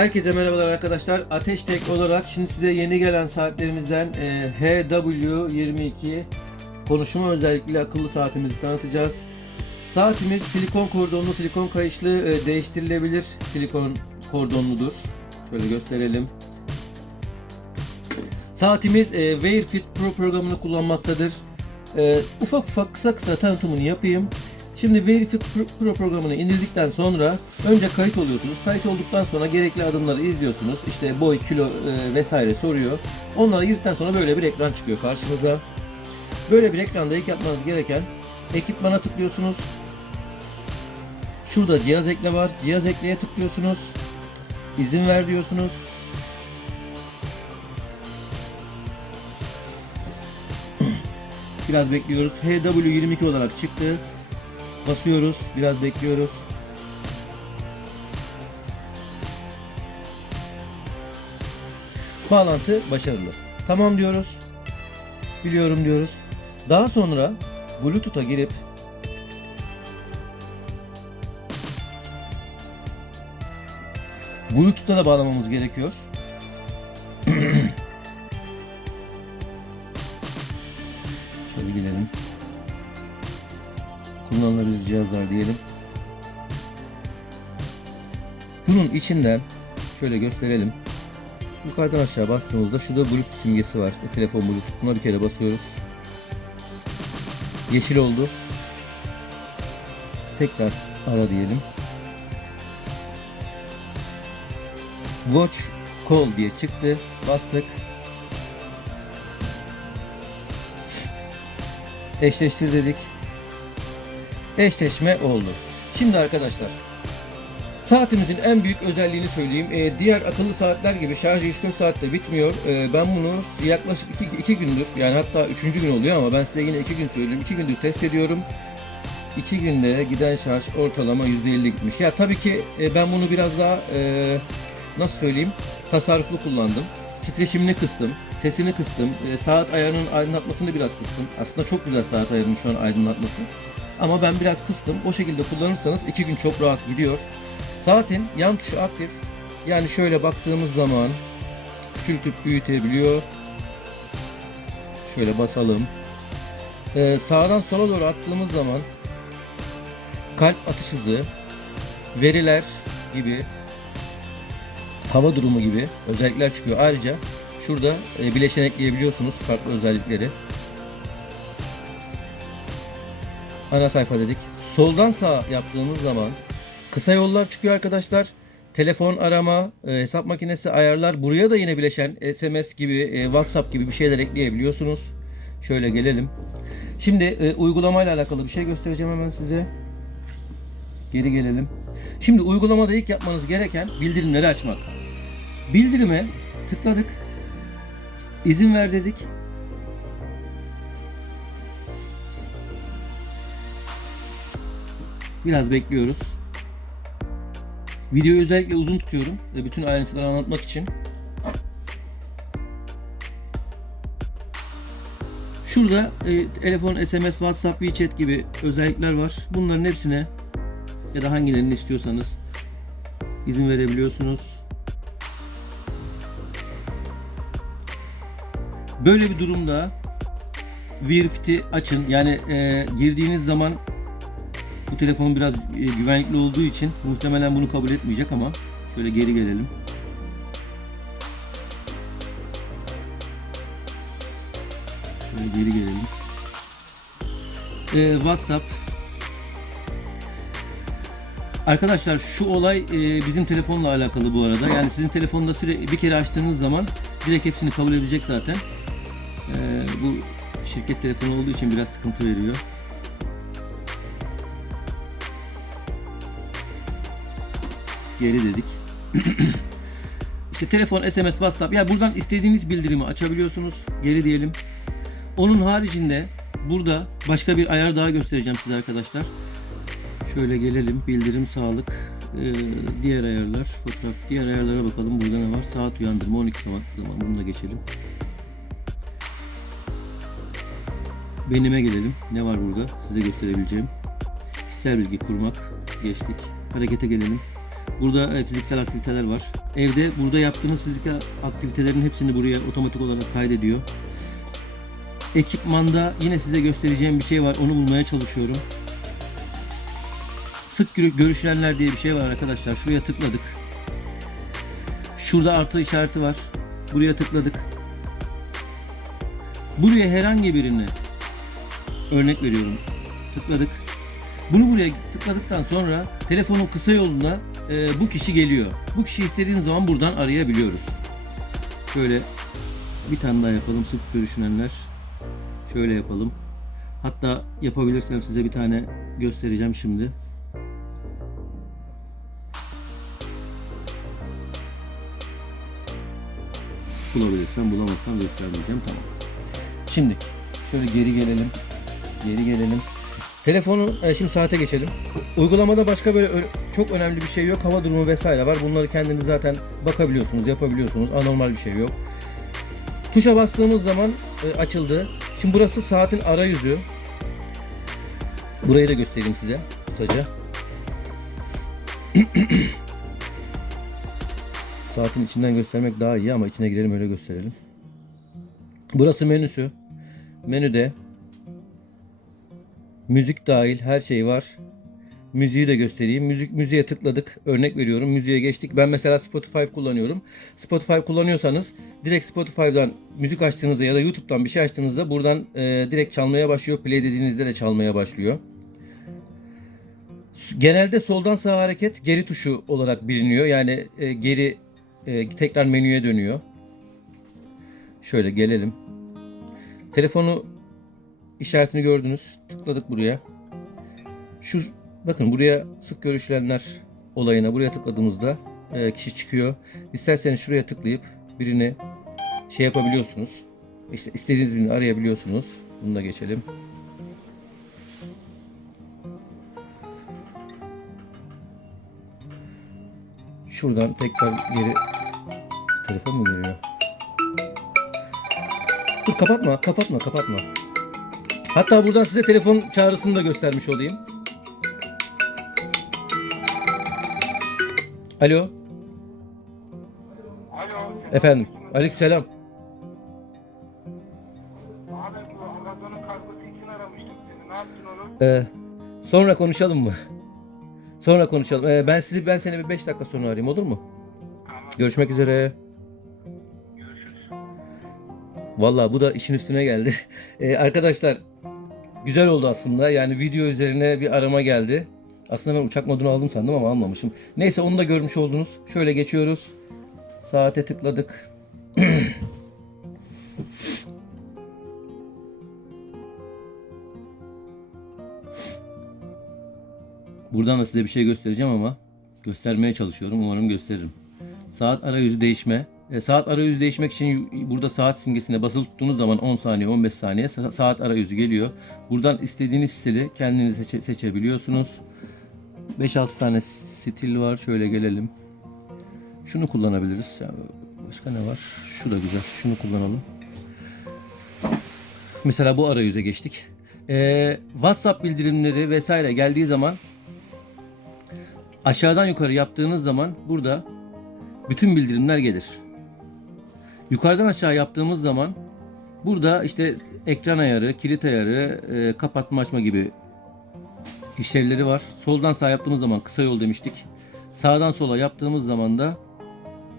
Herkese merhabalar arkadaşlar. Ateş Tek olarak şimdi size yeni gelen saatlerimizden e, HW22 konuşma özellikli akıllı saatimizi tanıtacağız. Saatimiz silikon kordonlu, silikon kayışlı, e, değiştirilebilir silikon kordonludur. Şöyle gösterelim. Saatimiz e, Wear Fit Pro programını kullanmaktadır. E, ufak ufak kısa kısa tanıtımını yapayım. Şimdi Wear Fit Pro- Pro programını indirdikten sonra önce kayıt oluyorsunuz. Kayıt olduktan sonra gerekli adımları izliyorsunuz. İşte boy, kilo e, vesaire soruyor. Onlara girdikten sonra böyle bir ekran çıkıyor karşınıza. Böyle bir ekranda ilk yapmanız gereken ekipmana tıklıyorsunuz. Şurada cihaz ekle var. Cihaz ekleye tıklıyorsunuz. İzin ver diyorsunuz. Biraz bekliyoruz. HW22 olarak çıktı. Basıyoruz. Biraz bekliyoruz. Bağlantı başarılı. Tamam diyoruz. Biliyorum diyoruz. Daha sonra Bluetooth'a girip Bluetooth'a da bağlamamız gerekiyor. Şöyle gidelim. Kullanılabilir cihazlar diyelim. Bunun içinden şöyle gösterelim. Yukarıdan aşağı bastığımızda şurada Bluetooth simgesi var. E, telefon Bluetooth. Buna bir kere basıyoruz. Yeşil oldu. Tekrar ara diyelim. Watch Call diye çıktı. Bastık. Eşleştir dedik. Eşleşme oldu. Şimdi arkadaşlar Saatimizin en büyük özelliğini söyleyeyim. Ee, diğer akıllı saatler gibi şarjı 3-4 saatte bitmiyor. Ee, ben bunu yaklaşık 2 gündür yani hatta 3. gün oluyor ama ben size yine 2 gün söyleyeyim. 2 gündür test ediyorum. 2 günde giden şarj ortalama %50 gitmiş. Ya tabii ki e, ben bunu biraz daha e, nasıl söyleyeyim tasarruflu kullandım. Titreşimini kıstım, sesini kıstım, e, saat ayarının aydınlatmasını biraz kıstım. Aslında çok güzel saat ayarının şu an aydınlatması. Ama ben biraz kıstım. O şekilde kullanırsanız 2 gün çok rahat gidiyor. Saatin yan tuşu aktif. Yani şöyle baktığımız zaman küçültüp büyütebiliyor. Şöyle basalım. Ee, sağdan sola doğru attığımız zaman kalp atış hızı, veriler gibi hava durumu gibi özellikler çıkıyor. Ayrıca şurada e, bileşen ekleyebiliyorsunuz farklı özellikleri. Ana sayfa dedik. Soldan sağa yaptığımız zaman kısa yollar çıkıyor arkadaşlar. Telefon arama, e, hesap makinesi ayarlar. Buraya da yine bileşen SMS gibi, e, WhatsApp gibi bir şeyler ekleyebiliyorsunuz. Şöyle gelelim. Şimdi e, uygulamayla alakalı bir şey göstereceğim hemen size. Geri gelelim. Şimdi uygulamada ilk yapmanız gereken bildirimleri açmak. Bildirime tıkladık. İzin ver dedik. Biraz bekliyoruz. Videoyu özellikle uzun tutuyorum. Bütün ayrıntıları anlatmak için. Şurada e, telefon, SMS, WhatsApp, WeChat gibi özellikler var. Bunların hepsine ya da hangilerini istiyorsanız izin verebiliyorsunuz. Böyle bir durumda Wearfit'i açın. Yani e, girdiğiniz zaman bu telefon biraz e, güvenlikli olduğu için muhtemelen bunu kabul etmeyecek ama şöyle geri gelelim. Şöyle geri gelelim. Ee, WhatsApp. Arkadaşlar şu olay e, bizim telefonla alakalı bu arada. Yani sizin telefonda süre bir kere açtığınız zaman direkt hepsini kabul edecek zaten. Ee, bu şirket telefonu olduğu için biraz sıkıntı veriyor. Geri dedik. işte telefon, SMS, WhatsApp. Ya buradan istediğiniz bildirimi açabiliyorsunuz. Geri diyelim. Onun haricinde burada başka bir ayar daha göstereceğim size arkadaşlar. Şöyle gelelim. Bildirim, sağlık, ee, diğer ayarlar, fotoğraf. Diğer ayarlara bakalım. Burada ne var? Saat uyandırma 12 saat zaman. Bunu da geçelim. Benime gelelim. Ne var burada? Size gösterebileceğim. Kişisel bilgi kurmak. Geçtik. Harekete gelelim. Burada fiziksel aktiviteler var. Evde burada yaptığınız fiziksel aktivitelerin hepsini buraya otomatik olarak kaydediyor. Ekipmanda yine size göstereceğim bir şey var. Onu bulmaya çalışıyorum. Sık görü- görüşülenler diye bir şey var arkadaşlar. Şuraya tıkladık. Şurada artı işareti var. Buraya tıkladık. Buraya herhangi birini örnek veriyorum. Tıkladık. Bunu buraya tıkladıktan sonra telefonun kısa yoluna e, bu kişi geliyor. Bu kişi istediğiniz zaman buradan arayabiliyoruz. Şöyle bir tane daha yapalım sık görüşülenler. Şöyle yapalım. Hatta yapabilirsem size bir tane göstereceğim şimdi. Bulabilirsem bulamazsam göstermeyeceğim. Tamam. Şimdi şöyle geri gelelim. Geri gelelim. Telefonu e, şimdi saate geçelim. Uygulamada başka böyle çok önemli bir şey yok. Hava durumu vesaire var. Bunları kendiniz zaten bakabiliyorsunuz, yapabiliyorsunuz. Anormal bir şey yok. Tuşa bastığımız zaman e, açıldı. Şimdi burası saatin arayüzü. Burayı da göstereyim size kısaca. Saatin içinden göstermek daha iyi ama içine girelim öyle gösterelim. Burası menüsü. Menüde müzik dahil her şey var. Müziği de göstereyim. Müzik müziğe tıkladık. Örnek veriyorum. Müziğe geçtik. Ben mesela Spotify kullanıyorum. Spotify kullanıyorsanız direkt Spotify'dan müzik açtığınızda ya da YouTube'dan bir şey açtığınızda buradan e, direkt çalmaya başlıyor. Play dediğinizde de çalmaya başlıyor. Genelde soldan sağa hareket geri tuşu olarak biliniyor. Yani e, geri e, tekrar menüye dönüyor. Şöyle gelelim. Telefonu işaretini gördünüz. Tıkladık buraya. Şu bakın buraya sık görüşülenler olayına buraya tıkladığımızda e, kişi çıkıyor. İsterseniz şuraya tıklayıp birini şey yapabiliyorsunuz. İşte istediğiniz birini arayabiliyorsunuz. Bunu da geçelim. Şuradan tekrar geri telefon mu geliyor? Dur kapatma, kapatma, kapatma. Hatta buradan size telefon çağrısını da göstermiş olayım. Alo, Alo. efendim. Aleykümselam. Abi bu Amazon'un için aramıştım seni. Ne yaptın onu? Ee, sonra konuşalım mı? Sonra konuşalım. Ee, ben sizi ben seni bir 5 dakika sonra arayayım olur mu? Tamam. Görüşmek üzere. Görüşürüz. Vallahi bu da işin üstüne geldi. Ee, arkadaşlar güzel oldu aslında. Yani video üzerine bir arama geldi. Aslında ben uçak modunu aldım sandım ama almamışım. Neyse onu da görmüş oldunuz. Şöyle geçiyoruz. Saate tıkladık. Buradan da size bir şey göstereceğim ama göstermeye çalışıyorum. Umarım gösteririm. Saat arayüzü değişme. E, saat arayüzü değişmek için burada saat simgesine basılı tuttuğunuz zaman 10 saniye 15 saniye sa- saat arayüzü geliyor. Buradan istediğiniz stili kendiniz seçe- seçebiliyorsunuz. 5-6 tane stil var. Şöyle gelelim. Şunu kullanabiliriz. Başka ne var? Şu da güzel. Şunu kullanalım. Mesela bu arayüze geçtik. E, WhatsApp bildirimleri vesaire geldiği zaman aşağıdan yukarı yaptığınız zaman burada bütün bildirimler gelir. Yukarıdan aşağı yaptığımız zaman burada işte ekran ayarı, kilit ayarı, e, kapatma açma gibi işlevleri var. Soldan sağa yaptığımız zaman kısa yol demiştik. Sağdan sola yaptığımız zaman da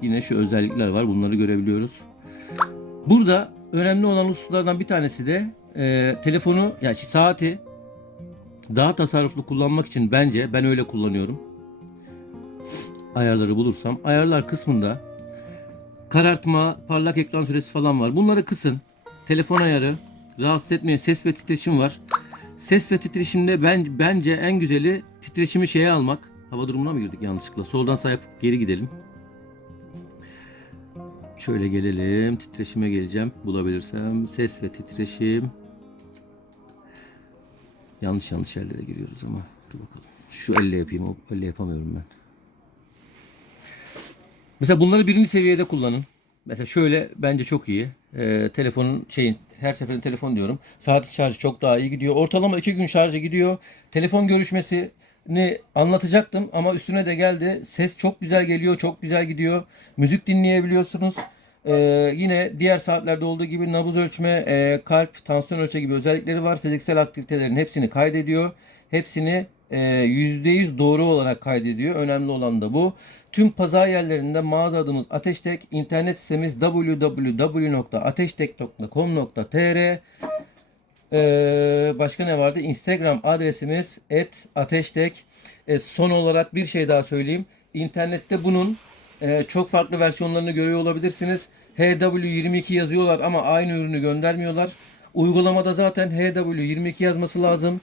yine şu özellikler var. Bunları görebiliyoruz. Burada önemli olan hususlardan bir tanesi de e, telefonu yani saati daha tasarruflu kullanmak için bence ben öyle kullanıyorum ayarları bulursam ayarlar kısmında karartma, parlak ekran süresi falan var. Bunları kısın. Telefon ayarı, rahatsız etmeyin. Ses ve titreşim var. Ses ve titreşimde ben, bence en güzeli titreşimi şeye almak. Hava durumuna mı girdik yanlışlıkla? Soldan sağ yapıp geri gidelim. Şöyle gelelim. Titreşime geleceğim. Bulabilirsem. Ses ve titreşim. Yanlış yanlış yerlere giriyoruz ama. Dur bakalım. Şu elle yapayım. O elle yapamıyorum ben. Mesela bunları birinci seviyede kullanın. Mesela şöyle bence çok iyi. Ee, telefonun şeyin her seferinde telefon diyorum. Saat şarjı çok daha iyi gidiyor. Ortalama iki gün şarjı gidiyor. Telefon görüşmesi ne anlatacaktım ama üstüne de geldi. Ses çok güzel geliyor, çok güzel gidiyor. Müzik dinleyebiliyorsunuz. Ee, yine diğer saatlerde olduğu gibi nabız ölçme, e, kalp, tansiyon ölçme gibi özellikleri var. Fiziksel aktivitelerin hepsini kaydediyor. Hepsini e, %100 doğru olarak kaydediyor. Önemli olan da bu. Tüm pazar yerlerinde mağaza adımız Ateştek, internet sitemiz www.ateştek.com.tr ee, başka ne vardı? Instagram adresimiz @ateştek. Ee, son olarak bir şey daha söyleyeyim. İnternette bunun e, çok farklı versiyonlarını görüyor olabilirsiniz. HW22 yazıyorlar ama aynı ürünü göndermiyorlar. Uygulamada zaten HW22 yazması lazım.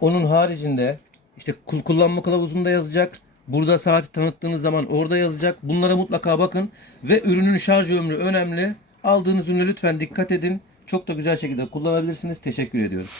Onun haricinde işte kul- kullanma kılavuzunda yazacak. Burada saati tanıttığınız zaman orada yazacak. Bunlara mutlaka bakın. Ve ürünün şarj ömrü önemli. Aldığınız ürüne lütfen dikkat edin. Çok da güzel şekilde kullanabilirsiniz. Teşekkür ediyoruz.